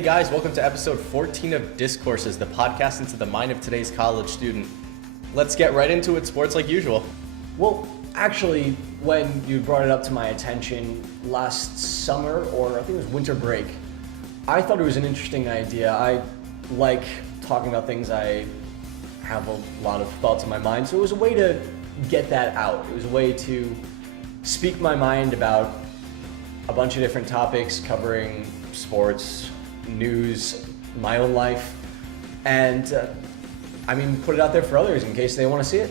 Hey guys, welcome to episode 14 of disCOURSES, the podcast into the mind of today's college student. Let's get right into it, sports like usual. Well, actually, when you brought it up to my attention last summer, or I think it was winter break, I thought it was an interesting idea. I like talking about things. I have a lot of thoughts in my mind, so it was a way to get that out. It was a way to speak my mind about a bunch of different topics covering sports, news, my own life, and put it out there for others in case they want to see it.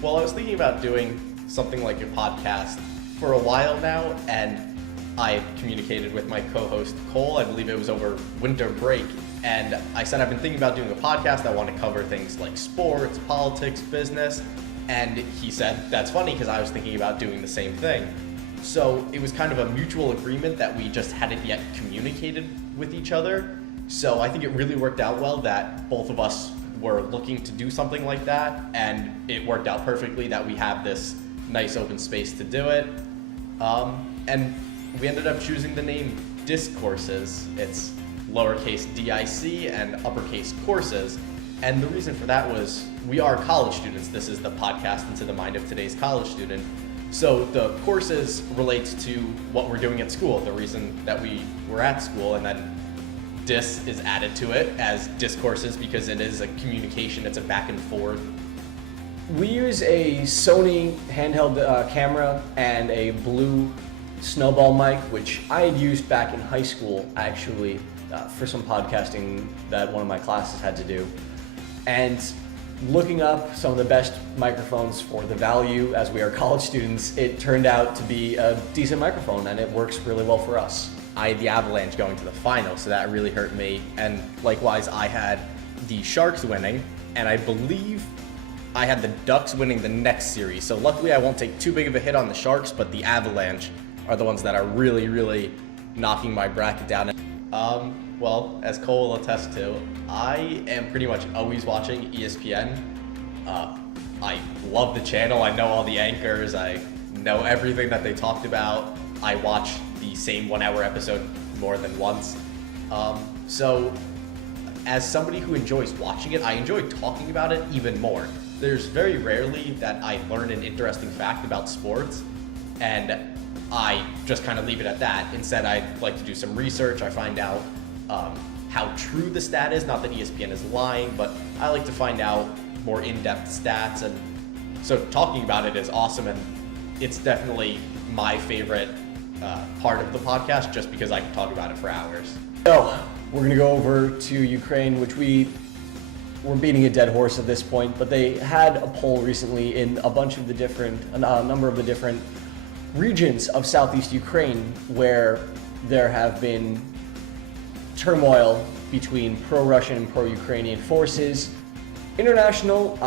Well, I was thinking about doing something like a podcast for a while now, and I communicated with my co-host Cole, I believe it was over winter break, and I said I've been thinking about doing a podcast. I want to cover things like sports, politics, business, and he said, that's funny because I was thinking about doing the same thing. So it was kind of a mutual agreement that we just hadn't yet communicated with each other. So I think it really worked out well that both of us were looking to do something like that, and it worked out perfectly that we have this nice open space to do it. And we ended up choosing the name disCOURSES. It's lowercase DIC and uppercase courses. And the reason for that was we are college students. This is the podcast into the mind of today's college student. So the courses relate to what we're doing at school, the reason that we were at school, and then dis is added to it as disCOURSES because it is a communication, it's a back and forth. We use a Sony handheld camera and a blue snowball mic, which I had used back in high school actually for some podcasting that one of my classes had to do. And looking up some of the best microphones for the value as we are college students, it turned out to be a decent microphone and it works really well for us. I had the Avalanche going to the final, so that really hurt me. And likewise, I had the Sharks winning, and I believe I had the Ducks winning the next series. So luckily I won't take too big of a hit on the Sharks, but the Avalanche are the ones that are really, really knocking my bracket down. Well, as Cole will attest to, I am pretty much always watching ESPN. I love the channel. I know all the anchors. I know everything that they talked about. I watch the same 1 hour episode more than once. So as somebody who enjoys watching it, I enjoy talking about it even more. There's very rarely that I learn an interesting fact about sports and I just kind of leave it at that. Instead, I like to do some research. I find out how true the stat is. Not that ESPN is lying, but I like to find out more in-depth stats. And so talking about it is awesome, and it's definitely my favorite part of the podcast just because I can talk about it for hours. So we're going to go over to Ukraine, which we're beating a dead horse at this point, but they had a poll recently in a number of the different regions of southeast Ukraine where there have been turmoil between pro-Russian and pro-Ukrainian forces. International,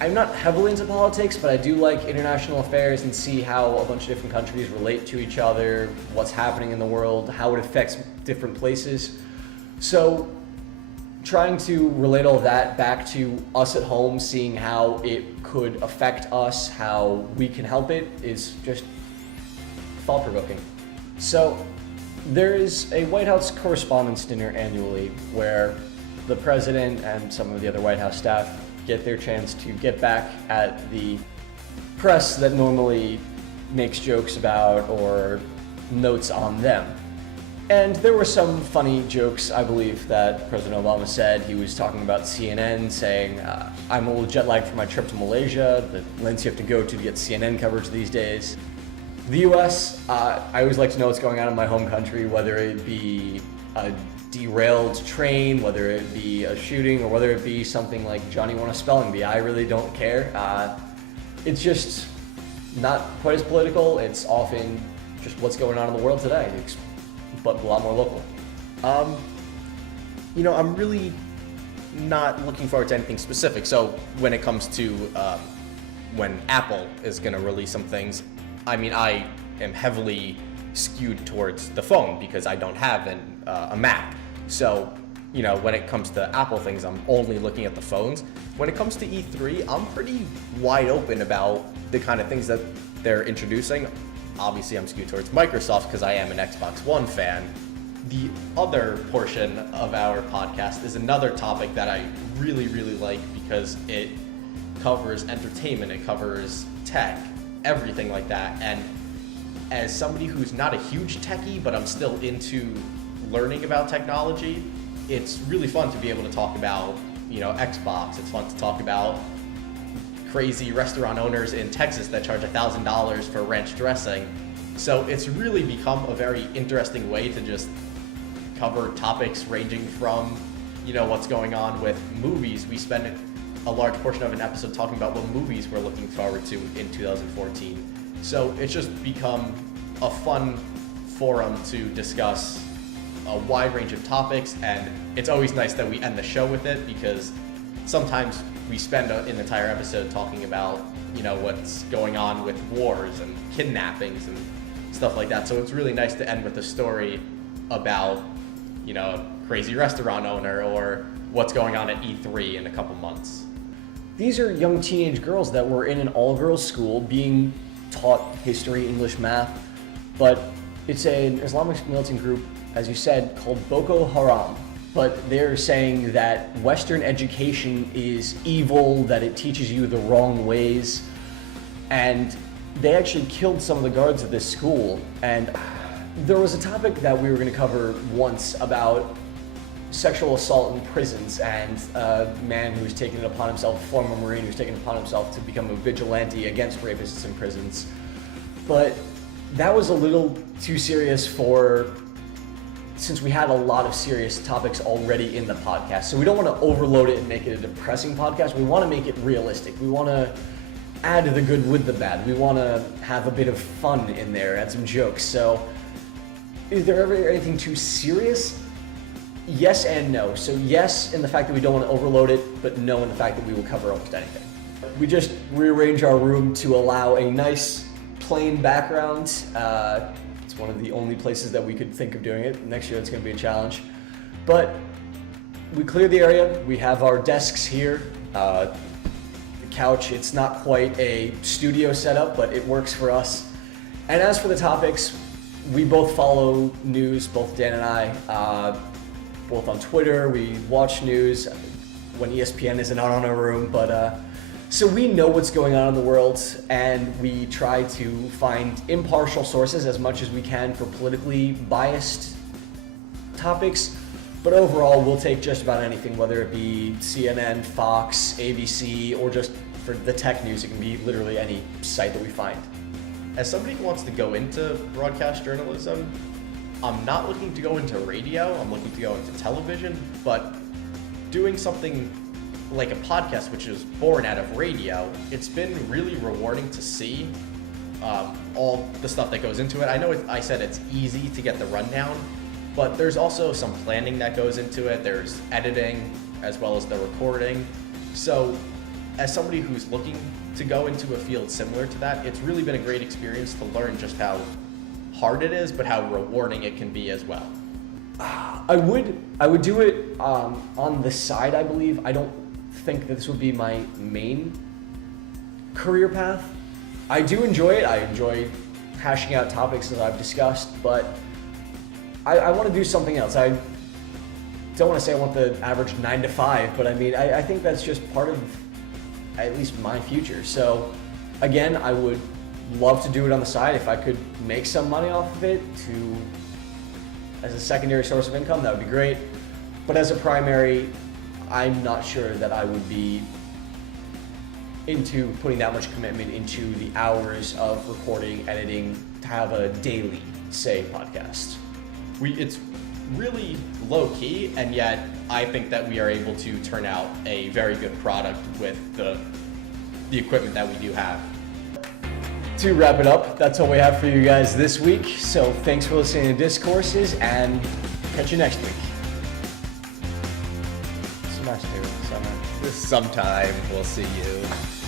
I'm not heavily into politics, but I do like international affairs and see how a bunch of different countries relate to each other, what's happening in the world, how it affects different places. So trying to relate all of that back to us at home, seeing how it could affect us, how we can help it, is just thought-provoking. So there is a White House Correspondents' Dinner annually where the president and some of the other White House staff get their chance to get back at the press that normally makes jokes about or notes on them. And there were some funny jokes, I believe, that President Obama said. He was talking about CNN, saying, I'm a little jet lagged for my trip to Malaysia, the lengths you have to go to get CNN coverage these days. The US, I always like to know what's going on in my home country, whether it be a derailed train, whether it be a shooting, or whether it be something like Johnny won a spelling bee. I really don't care. It's just not quite as political. It's often just what's going on in the world today, but a lot more local. I'm really not looking forward to anything specific. So when it comes to when Apple is going to release some things, I am heavily skewed towards the phone because I don't have a Mac. So, when it comes to Apple things, I'm only looking at the phones. When it comes to E3, I'm pretty wide open about the kind of things that they're introducing. Obviously, I'm skewed towards Microsoft because I am an Xbox One fan. The other portion of our podcast is another topic that I really, really like because it covers entertainment, it covers tech, everything like that. And as somebody who's not a huge techie, but I'm still into learning about technology, it's really fun to be able to talk about, Xbox. It's fun to talk about crazy restaurant owners in Texas that charge $1,000 for ranch dressing. So it's really become a very interesting way to just cover topics ranging from, what's going on with movies. We spend a large portion of an episode talking about what movies we're looking forward to in 2014. So it's just become a fun forum to discuss a wide range of topics, and it's always nice that we end the show with it because sometimes we spend an entire episode talking about, what's going on with wars and kidnappings and stuff like that. So it's really nice to end with a story about, a crazy restaurant owner or what's going on at E3 in a couple months. These are young teenage girls that were in an all-girls school being taught history, English, math, but it's an Islamic militant group, as you said, called Boko Haram. But they're saying that Western education is evil, that it teaches you the wrong ways, and they actually killed some of the guards of this school. And there was a topic that we were going to cover once about sexual assault in prisons, and a man who's taken it upon himself, a former Marine who's taken it upon himself to become a vigilante against rapists in prisons. But that was a little too serious since we had a lot of serious topics already in the podcast. So we don't want to overload it and make it a depressing podcast. We want to make it realistic. We want to add the good with the bad. We want to have a bit of fun in there, add some jokes. So is there ever anything too serious? Yes and no. So yes in the fact that we don't want to overload it, but no in the fact that we will cover almost anything. We just rearrange our room to allow a nice plain background. It's one of the only places that we could think of doing it. Next year it's going to be a challenge. But we cleared the area. We have our desks here. The couch, it's not quite a studio setup, but it works for us. And as for the topics, we both follow news, both Dan and I, both on Twitter. We watch news when ESPN isn't out on our room, but so we know what's going on in the world, and we try to find impartial sources as much as we can for politically biased topics. But overall, we'll take just about anything, whether it be CNN, Fox, ABC, or just for the tech news, it can be literally any site that we find. As somebody who wants to go into broadcast journalism, I'm not looking to go into radio, I'm looking to go into television, but doing something like a podcast, which is born out of radio, it's been really rewarding to see all the stuff that goes into it. I know I said it's easy to get the rundown, but there's also some planning that goes into it. There's editing as well as the recording. So as somebody who's looking to go into a field similar to that, it's really been a great experience to learn just how hard it is, but how rewarding it can be as well. I would do it on the side, I believe. I don't think that this would be my main career path. I do enjoy it. I enjoy hashing out topics that I've discussed, but I want to do something else. I don't want to say I want the average 9 to 5, but I mean, I think that's just part of at least my future. So again, I would love to do it on the side. If I could make some money off of it as a secondary source of income, that would be great. But as a primary, I'm not sure that I would be into putting that much commitment into the hours of recording, editing, to have a daily, say, podcast. It's really low key, and yet I think that we are able to turn out a very good product with the equipment that we do have. To wrap it up, that's all we have for you guys this week. So thanks for listening to Discourses, and catch you next week. Sometime we'll see you.